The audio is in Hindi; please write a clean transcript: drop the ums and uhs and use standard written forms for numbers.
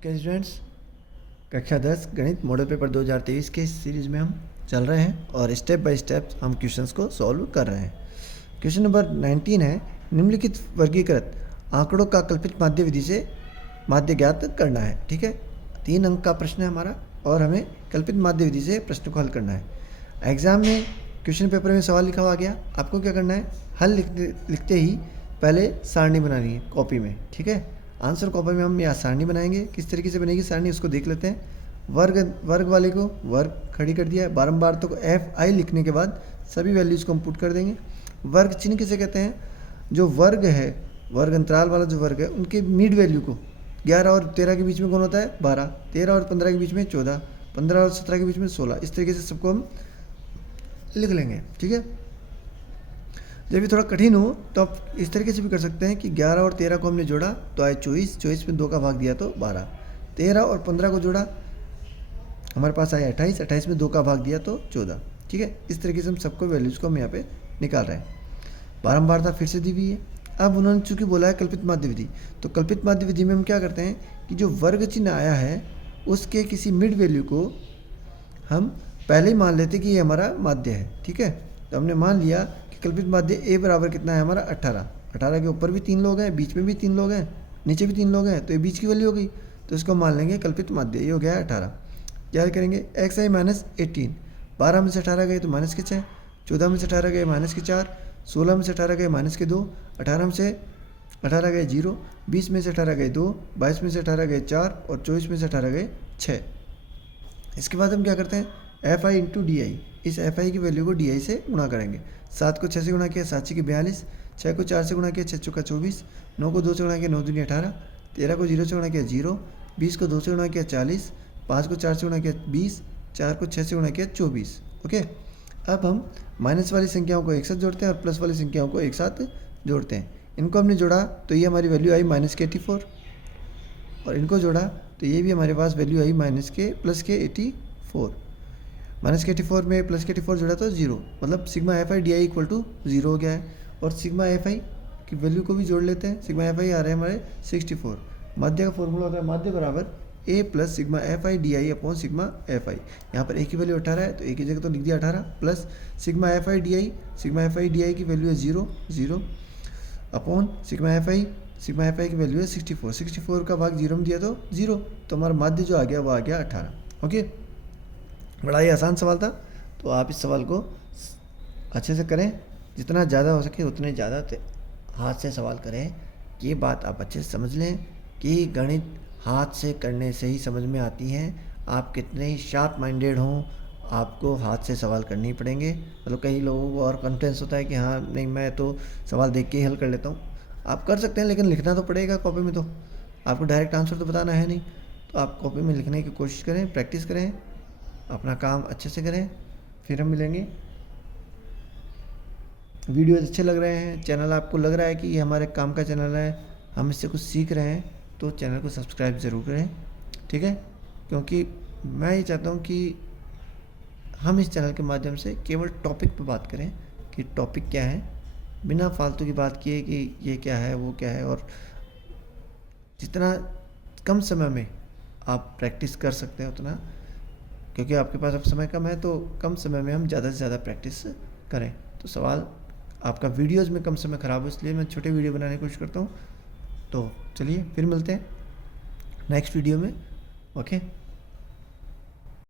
ओके स्टूडेंट्स, कक्षा 10 गणित मॉडल पेपर 2023 के इस सीरीज़ में हम चल रहे हैं और स्टेप बाय स्टेप हम क्वेश्चंस को सॉल्व कर रहे हैं। क्वेश्चन नंबर 19 है, निम्नलिखित वर्गीकृत आंकड़ों का कल्पित माध्य विधि से माध्य ज्ञात करना है। ठीक है, 3 अंक का प्रश्न है हमारा और हमें कल्पित माध्य विधि से प्रश्न को हल करना है। एग्जाम में क्वेश्चन पेपर में सवाल लिखा हुआ गया, आपको क्या करना है, हल लिखते ही पहले सारणी बनानी है कॉपी में। ठीक है, आंसर कॉपी में हम यहाँ सारणी बनाएंगे। किस तरीके से बनेगी सारणी उसको देख लेते हैं। वर्ग वाले को वर्ग खड़ी कर दिया है, बारंबार तो FI लिखने के बाद सभी वैल्यूज़ को हम पुट कर देंगे। वर्ग चिन्ह किसे कहते हैं, जो वर्ग है, वर्ग अंतराल वाला जो वर्ग है उनके मिड वैल्यू को 11 और 13 के बीच में कौन होता है 12, 13 और 15 के बीच में 14, 15 और 17 के बीच में 16, इस तरीके से सबको हम लिख लेंगे। ठीक है, जब भी थोड़ा कठिन हो तो आप इस तरीके से भी कर सकते हैं कि 11 और 13 को हमने जोड़ा तो आए 24, 24 में 2 का भाग दिया तो 12, 13 और 15 को जोड़ा हमारे पास आया 28, 28 में 2 का भाग दिया तो 14। ठीक है, इस तरीके से हम सबको वैल्यूज़ को हम यहाँ पे निकाल रहे हैं। बारंबारता फिर से दी हुई है। अब उन्होंने चूँकि बोला है कल्पित माध्य विधि, तो कल्पित माध्य विधि में हम क्या करते हैं कि जो वर्ग चिन्ह आया है उसके किसी मिड वैल्यू को हम पहले ही मान लेते कि ये हमारा माध्य है। ठीक है, तो हमने मान लिया कि कल्पित माध्य A बराबर कितना है हमारा 18, 18 के ऊपर भी 3 लोग हैं, बीच में भी 3 लोग हैं, नीचे भी 3 लोग हैं, तो ये बीच की वैल्यू हो गई, तो इसको मान लेंगे कल्पित माध्य। ये हो गया 18। क्या करेंगे, XI माइनस 18, 12 में से 18 गए तो माइनस के 6, 14 में से 18 गए माइनस के 4, 16 में से 18 गए माइनस के 2, 18 में से 18 गए 0, 20 में से 18 गए 2, 22 में से 18 गए 4 और 24 में से 18 गए 6। इसके बाद हम क्या करते हैं, FI इंटू DI, इस FI की वैल्यू को DI से गुणा करेंगे। 7 को 6 से गुणा किया 7 के 42, 6 को 4 से गुणा किया 6 चौका 24, 9 को 2 से गुणा किया 9 दूनी 18, 13 को 0 से गुणा किया 0, 20 को 2 से गुणा किया 40, 5 को 4 से गुणा किया 20, 4 को 6 से गुणा किया 24। ओके, अब हम माइनस वाली संख्याओं को एक साथ जोड़ते हैं और प्लस वाली संख्याओं को एक साथ जोड़ते हैं। इनको हमने जोड़ा तो ये हमारी वैल्यू आई माइनस के 84 और इनको जोड़ा तो ये भी हमारे पास वैल्यू आई माइनस के प्लस के 84। माइनस के 84 में प्लस के 84 जोड़ा तो 0, मतलब sigma FI DI equal to 0 हो गया है। और सिग्मा FI की वैल्यू को भी जोड़ लेते हैं। सिग्मा FI आ रहे हैं हमारे 64। माध्य का फॉर्मूला होता है माध्य बराबर A plus sigma FI DI upon sigma FI। यहाँ पर A की वैल्यू 18 है तो A की जगह तो लिख दिया 18 plus sigma FI DI, sigma FI DI की वैल्यू है 0, 0 अपॉन सिग्मा FI की वैल्यू है 64, 64 का भाग 0 में दिया तो 0, तो हमारा माध्य जो आ गया वो आ गया 18। ओके, बड़ा ही आसान सवाल था, तो आप इस सवाल को अच्छे से करें, जितना ज़्यादा हो सके उतने ज़्यादा हाथ से सवाल करें। ये बात आप अच्छे से समझ लें कि गणित हाथ से करने से ही समझ में आती हैं। आप कितने ही शार्प माइंडेड हों, आपको हाथ से सवाल करने ही पड़ेंगे। मतलब कई लोगों को और कॉन्फिडेंस होता है कि हाँ नहीं मैं तो सवाल देख के ही हल कर लेता हूँ। आप कर सकते हैं लेकिन लिखना तो पड़ेगा कॉपी में, तो आपको डायरेक्ट आंसर तो बताना है नहीं, तो आप कॉपी में लिखने की कोशिश करें, प्रैक्टिस करें, अपना काम अच्छे से करें। फिर हम मिलेंगे। वीडियो अच्छे लग रहे हैं, चैनल आपको लग रहा है कि ये हमारे काम का चैनल है, हम इससे कुछ सीख रहे हैं, तो चैनल को सब्सक्राइब ज़रूर करें। ठीक है, क्योंकि मैं ये चाहता हूँ कि हम इस चैनल के माध्यम से केवल टॉपिक पे बात करें कि टॉपिक क्या है, बिना फालतू की बात किए कि ये क्या है वो क्या है। और जितना कम समय में आप प्रैक्टिस कर सकते हैं उतना, क्योंकि आपके पास अब समय कम है तो कम समय में हम ज़्यादा से ज़्यादा प्रैक्टिस करें। तो सवाल आपका वीडियोज़ में कम समय ख़राब हो, इसलिए मैं छोटे वीडियो बनाने की कोशिश करता हूँ। तो चलिए फिर मिलते हैं नेक्स्ट वीडियो में। ओके।